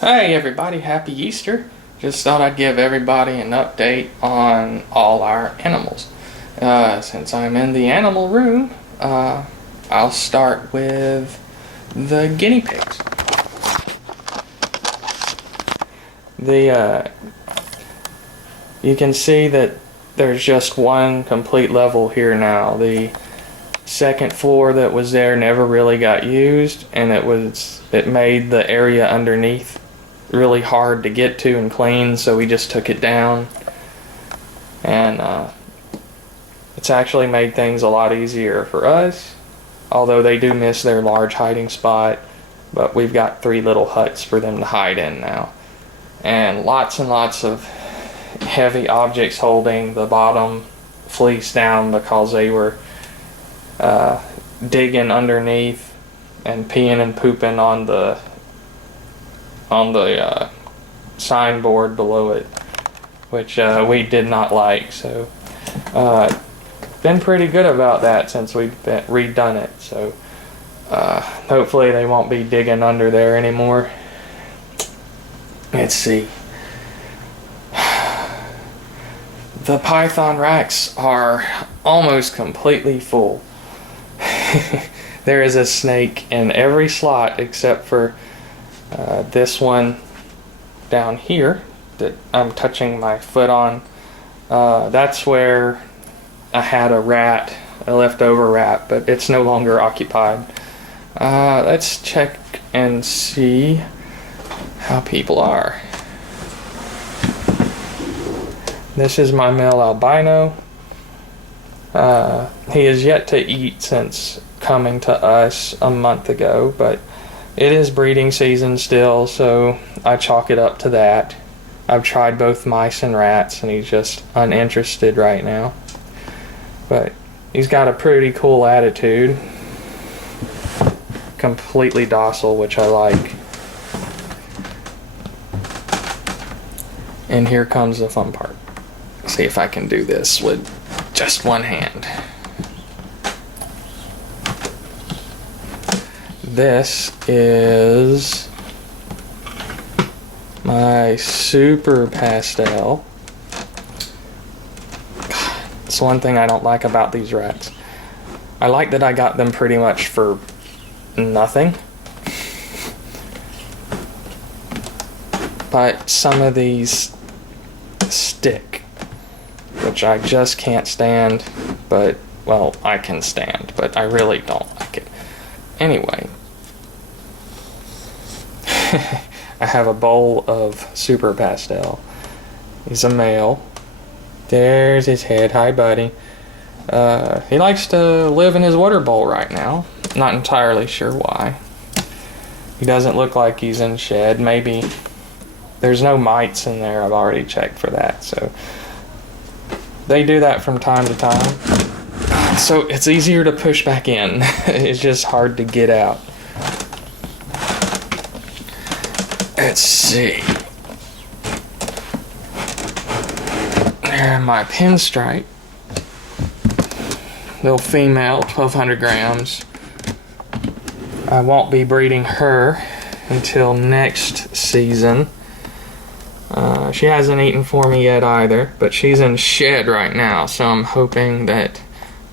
Hey everybody, happy Easter. Just thought I'd give everybody an update on all our animals. Since I'm in the animal room, I'll start with the guinea pigs. You can see that there's just one complete level here now. The second floor that was there never really got used, and it made the area underneath really hard to get to and clean, so we just took it down, and it's actually made things a lot easier for us, although they do miss their large hiding spot. But we've got 3 little huts for them to hide in now, and lots of heavy objects holding the bottom fleece down because they were digging underneath and peeing and pooping on the signboard below it, which we did not like. So been pretty good about that since we've redone it. So hopefully they won't be digging under there anymore. Let's see. The python racks are almost completely full. There is a snake in every slot except for this one down here that I'm touching my foot on. That's where I had a leftover rat, but it's no longer occupied. Let's check and see how people are. This is my male albino. He is yet to eat since coming to us a month ago, but it is breeding season still, so I chalk it up to that. I've tried both mice and rats, and he's just uninterested right now. But he's got a pretty cool attitude. Completely docile, which I like. And here comes the fun part. Let's see if I can do this with just one hand. This is my super pastel. It's one thing I don't like about these rats. I like that I got them pretty much for nothing. But some of these stick, which I just can't stand, but, well, I can stand, but I really don't like it. Anyway, I have a bowl of super pastel. He's a male. There's his head. Hi, buddy. He likes to live in his water bowl right now. Not entirely sure why. He doesn't look like he's in shed. Maybe there's no mites in there. I've already checked for that. So they do that from time to time. So it's easier to push back in. It's just hard to get out. Let's see. There, my pinstripe. Little female, 1,200 grams. I won't be breeding her until next season. She hasn't eaten for me yet either, but she's in shed right now, so I'm hoping that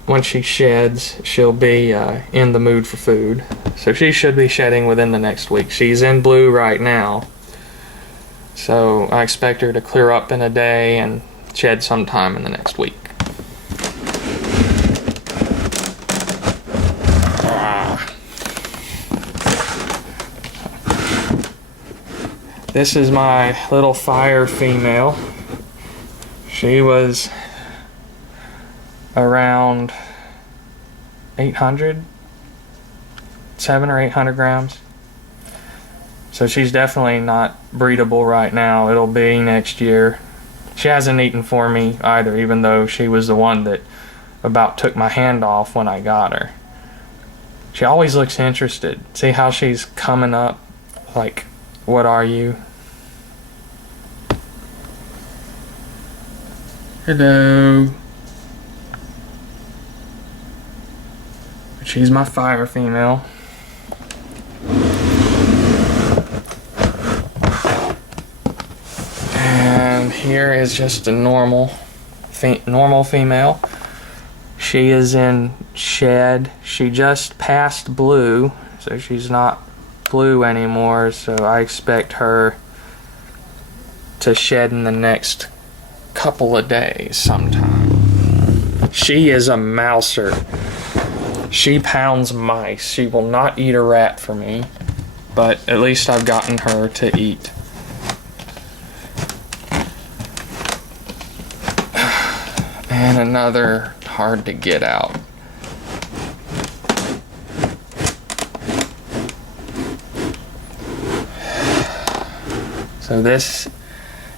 once she sheds, she'll be in the mood for food. So she should be shedding within the next week. She's in blue right now, so I expect her to clear up in a day and shed sometime in the next week. This is my little fire female. She was around 700 or 800 grams. So she's definitely not breedable right now. It'll be next year. She hasn't eaten for me either, even though she was the one that about took my hand off when I got her. She always looks interested. See how she's coming up like, what are you? Hello. She's my fire female. here is just a normal female. She is in shed. She just passed blue, so she's not blue anymore, so I expect her to shed in the next couple of days sometime. She is a mouser. She pounds mice. She will not eat a rat for me, but at least I've gotten her to eat. And another hard to get out. So this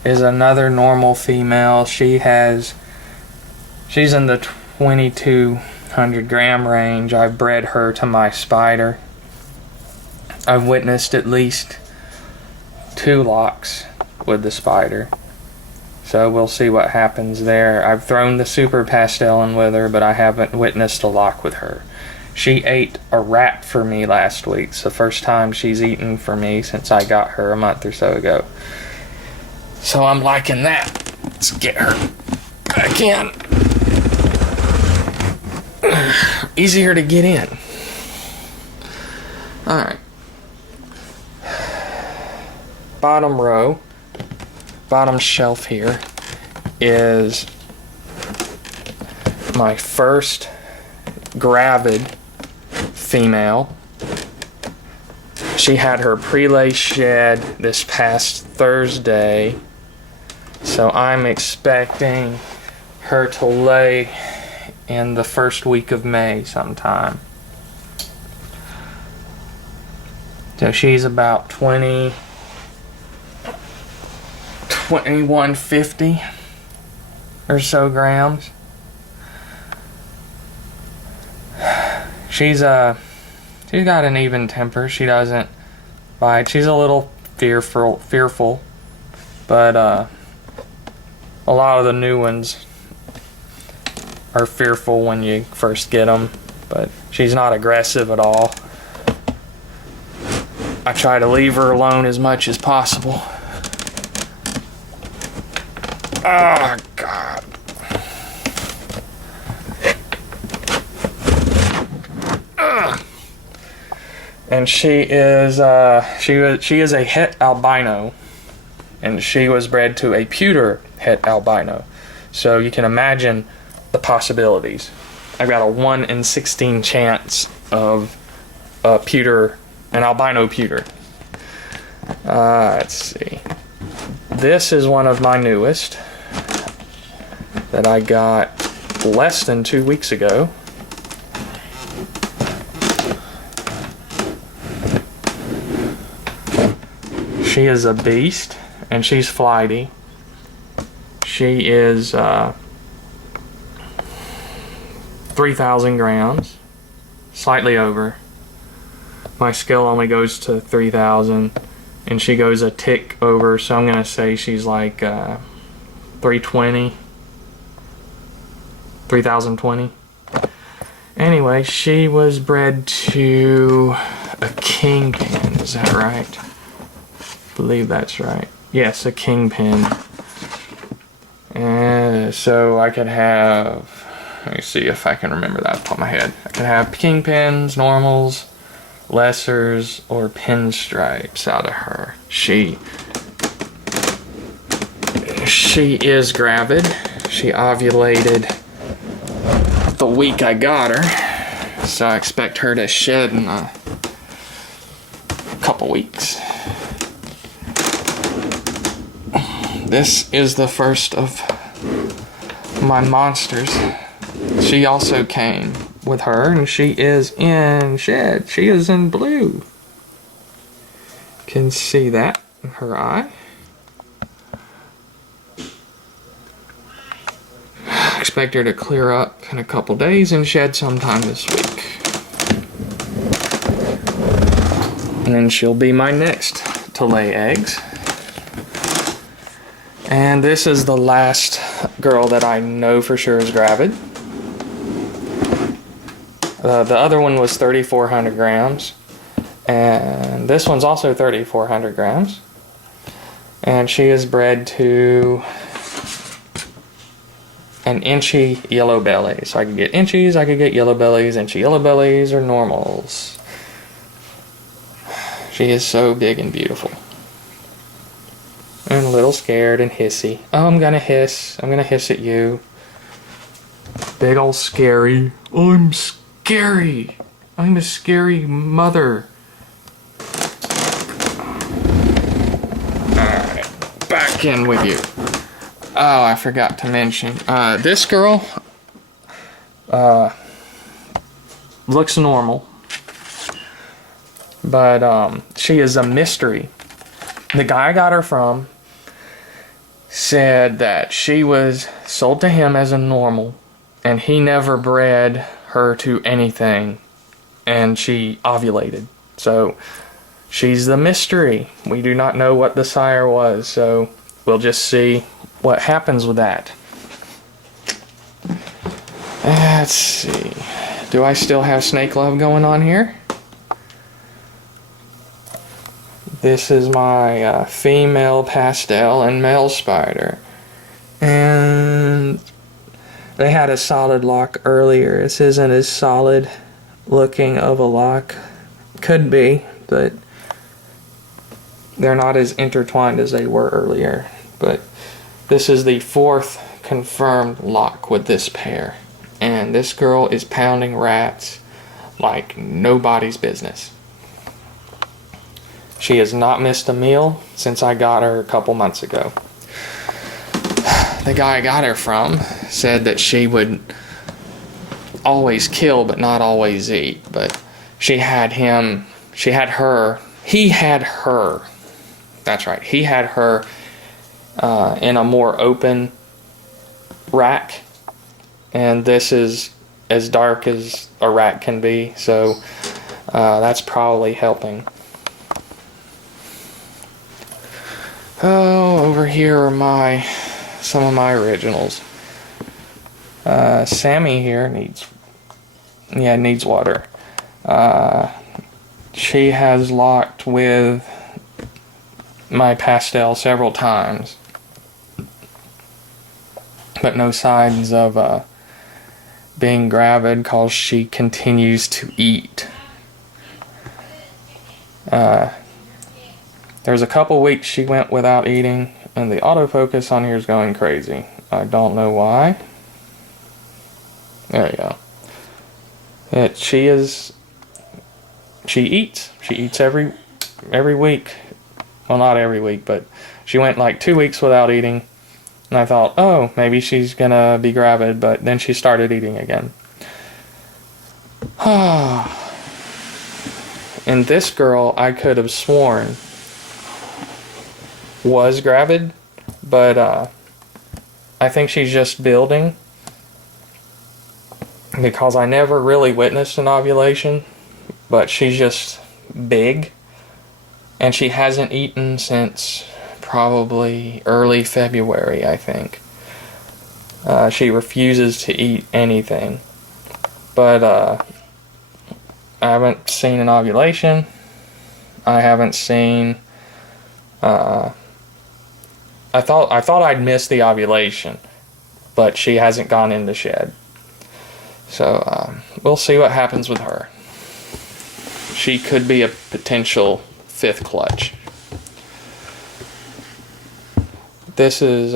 is another normal female. She's in the 2,200 gram range. I bred her to my spider. I've witnessed at least 2 locks with the spider. So we'll see what happens there. I've thrown the super pastel in with her, but I haven't witnessed a lock with her. She ate a rat for me last week. It's the first time she's eaten for me since I got her a month or so ago. So I'm liking that. Let's get her back in. Easier to get in. Alright. Bottom row. Bottom shelf here is my first gravid female. She had her prelay shed this past Thursday, so I'm expecting her to lay in the first week of May sometime. So she's about 2150 or so grams. She's got an even temper. She doesn't bite. She's a little fearful, but a lot of the new ones are fearful when you first get them, but she's not aggressive at all. I try to leave her alone as much as possible. Oh, God. Ugh. And she is a het albino, and she was bred to a pewter het albino. So you can imagine the possibilities. I've got a 1 in 16 chance of an albino pewter. Let's see. This is one of my newest that I got less than 2 weeks ago. She is a beast, and she's flighty. She is 3,000 grams, slightly over. My scale only goes to 3,000, and she goes a tick over, so I'm gonna say she's like 320. 3,020. Anyway, she was bred to a kingpin. Is that right? I believe that's right. Yes, a kingpin. And so I could have, let me see if I can remember that off the top of my head. I could have kingpins, normals, lessers, or pinstripes out of her. She is gravid. She ovulated the week I got her, so I expect her to shed in a couple weeks. This is the first of my monsters. She also came with her, and she is in shed. She is in blue. Can see that in her eye. Expect her to clear up in a couple days and shed sometime this week. And then she'll be my next to lay eggs. And this is the last girl that I know for sure is gravid. The other one was 3,400 grams. And this one's also 3,400 grams. And she is bred to an inchy yellow belly. So I could get inchies, I could get yellow bellies. Inchy yellow bellies are normals. She is so big and beautiful. And a little scared and hissy. Oh, I'm gonna hiss. I'm gonna hiss at you. Big old scary. I'm scary. I'm a scary mother. Alright, back in with you. Oh, I forgot to mention. This girl looks normal. But she is a mystery. The guy I got her from said that she was sold to him as a normal, and he never bred her to anything, and she ovulated. So she's the mystery. We do not know what the sire was, so we'll just see what happens with that. Let's see. Do I still have snake love going on here? This is my female pastel and male spider. And they had a solid lock earlier. This isn't as solid looking of a lock. Could be, but they're not as intertwined as they were earlier. But this is the 4th confirmed lock with this pair. And this girl is pounding rats like nobody's business. She has not missed a meal since I got her a couple months ago. The guy I got her from said that she would always kill but not always eat. But he had her. That's right. He had her in a more open rack. And this is as dark as a rat can be. So that's probably helping. Oh, over here are some of my originals. Sammy here needs water. She has locked with my pastel several times, but no signs of being gravid because she continues to eat. There's a couple weeks she went without eating, and the autofocus on here is going crazy. I don't know why. There you go. She eats. She eats every week. Well, not every week, but she went like 2 weeks without eating, and I thought, oh, maybe she's gonna be gravid, but then she started eating again. And this girl, I could have sworn was gravid, but I think she's just building, because I never really witnessed an ovulation, but she's just big, and she hasn't eaten since probably early February, I think. She refuses to eat anything, but I haven't seen an ovulation. I haven't seen I thought I'd missed the ovulation, but she hasn't gone into shed. So we'll see what happens with her. She could be a potential 5th clutch. This is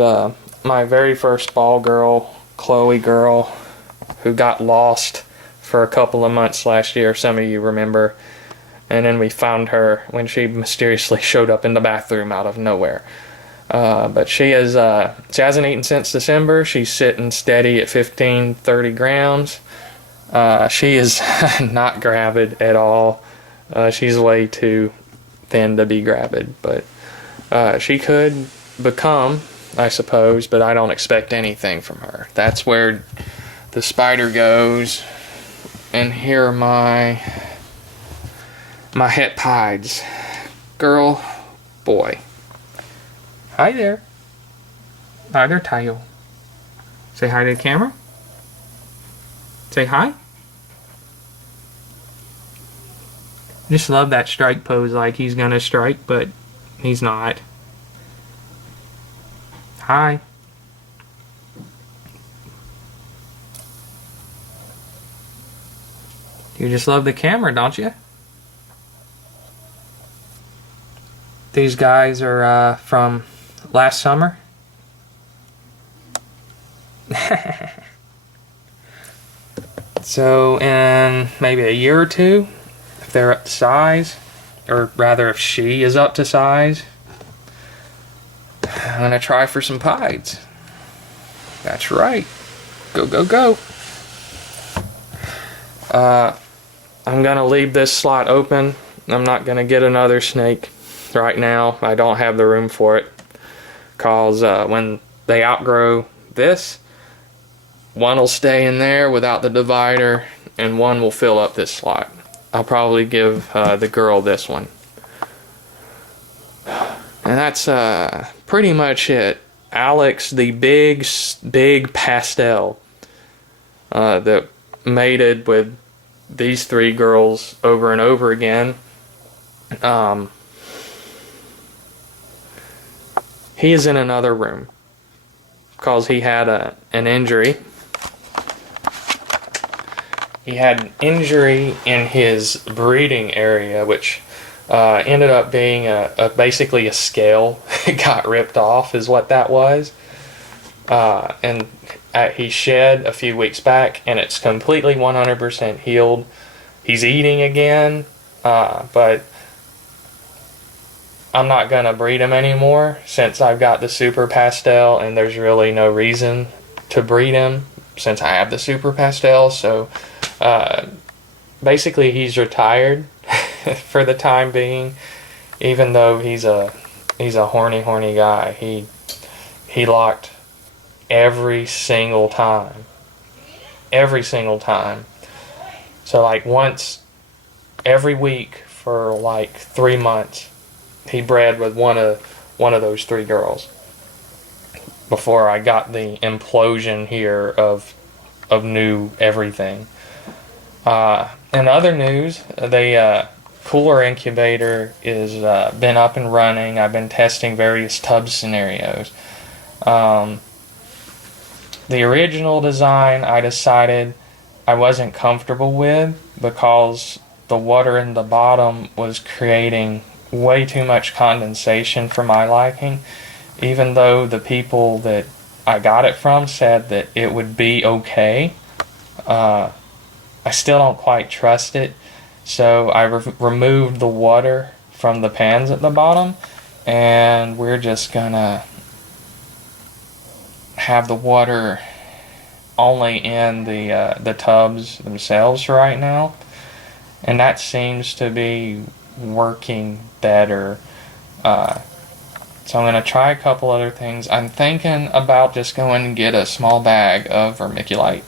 my very first ball girl, Chloe girl, who got lost for a couple of months last year, some of you remember. And then we found her when she mysteriously showed up in the bathroom out of nowhere. But she hasn't eaten since December. She's sitting steady at 30 grams. She is not gravid at all. She's way too thin to be gravid, but she could become, I suppose, but I don't expect anything from her. That's where the spider goes. And here are my het pieds. Girl, boy. Hi there. Hi there, Tayo. Say hi to the camera. Say hi. Just love that strike pose, like he's gonna strike, but he's not. Hi. You just love the camera, don't you? These guys are from last summer. So in maybe a year or two, if they're up to size, or rather if she is up to size, I'm gonna try for some pieds. That's right. Go, go, go. I'm gonna leave this slot open. I'm not gonna get another snake right now. I don't have the room for it. Cause when they outgrow this, one will stay in there without the divider, and one will fill up this slot. I'll probably give the girl this one. And that's pretty much it. Alex, the big pastel that mated with these three girls over and over again. He is in another room because he had an injury. He had an injury in his breeding area, which ended up being basically a scale. It got ripped off is what that was. And he shed a few weeks back, and it's completely 100% healed. He's eating again, but I'm not going to breed him anymore since I've got the Super Pastel, and there's really no reason to breed him since I have the Super Pastel. So basically he's retired for the time being, even though he's a horny guy. He locked every single time. So like once every week for like 3 months, he bred with one of those three girls before I got the implosion here of new everything. In other news, the cooler incubator is been up and running. I've been testing various tub scenarios. The original design I decided I wasn't comfortable with because the water in the bottom was creating way too much condensation for my liking, even though the people that I got it from said that it would be okay. I still don't quite trust it, so I removed the water from the pans at the bottom, and we're just gonna have the water only in the tubs themselves right now, and that seems to be working better. So I'm going to try a couple other things. I'm thinking about just going and get a small bag of vermiculite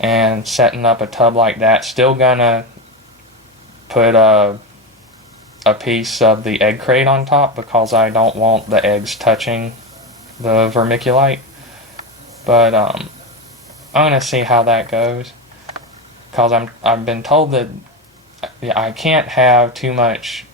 and setting up a tub like that. Still going to put a piece of the egg crate on top because I don't want the eggs touching the vermiculite. But I'm going to see how that goes, because I've been told that I can't have too much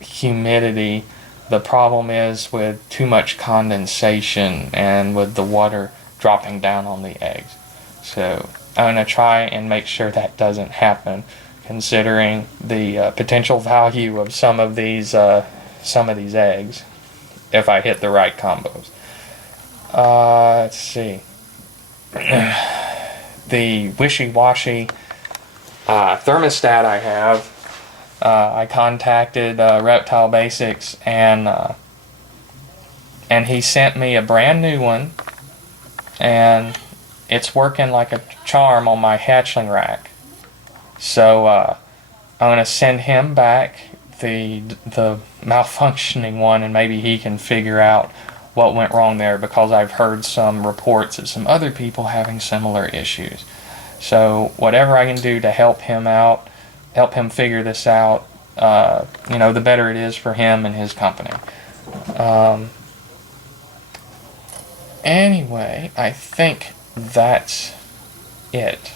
humidity. The problem is with too much condensation and with the water dropping down on the eggs. So I'm going to try and make sure that doesn't happen, considering the potential value of some of these eggs if I hit the right combos. Let's see. The wishy-washy thermostat I have, I contacted Reptile Basics, and he sent me a brand new one, and it's working like a charm on my hatchling rack. So I'm going to send him back the malfunctioning one, and maybe he can figure out what went wrong there, because I've heard some reports of some other people having similar issues. So whatever I can do to help him out, help him figure this out, the better it is for him and his company. Anyway, I think that's it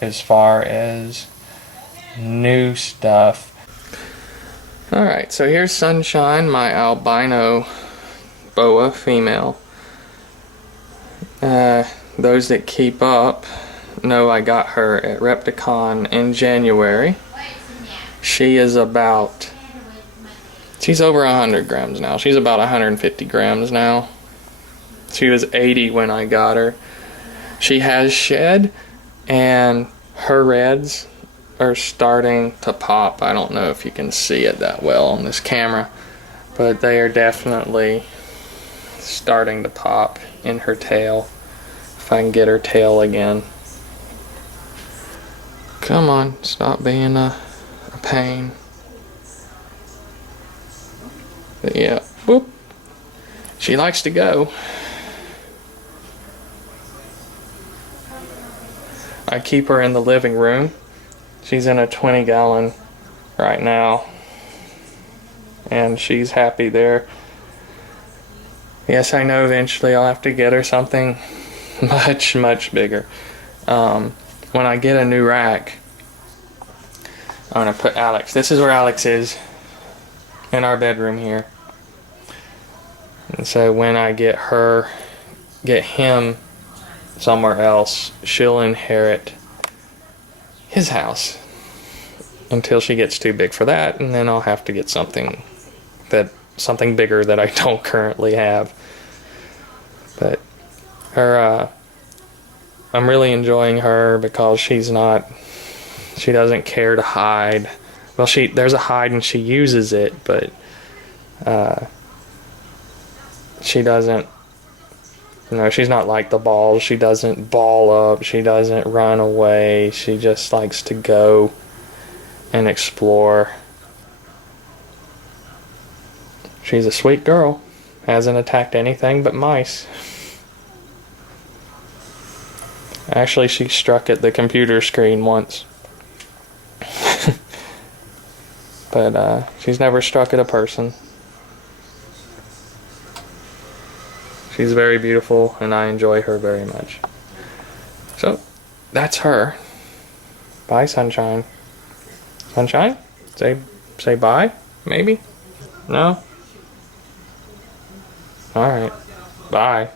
as far as new stuff. Alright, so here's Sunshine, my albino boa female. Those that keep up know I got her at Repticon in January. She is about, she's over 100 grams now. She's about 150 grams now. She was 80 when I got her. She has shed, and her reds are starting to pop. I don't know if you can see it that well on this camera, but they are definitely starting to pop in her tail. If I can get her tail again. Come on, stop being a pain. But yeah, whoop. She likes to go. I keep her in the living room. She's in a 20-gallon right now, and she's happy there. Yes, I know eventually I'll have to get her something much bigger. When I get a new rack, I'm gonna put Alex. This is where Alex is in our bedroom here. And so when I get him somewhere else, she'll inherit his house until she gets too big for that, and then I'll have to get something bigger that I don't currently have. But her, I'm really enjoying her because she doesn't care to hide. Well, there's a hide and she uses it, but she doesn't, she's not like the balls. She doesn't ball up. She doesn't run away. She just likes to go and explore. She's a sweet girl. Hasn't attacked anything but mice. Actually, she struck at the computer screen once. But she's never struck at a person. She's very beautiful, and I enjoy her very much. So, that's her. Bye, Sunshine. Sunshine? Say bye, maybe? No? Alright. Bye.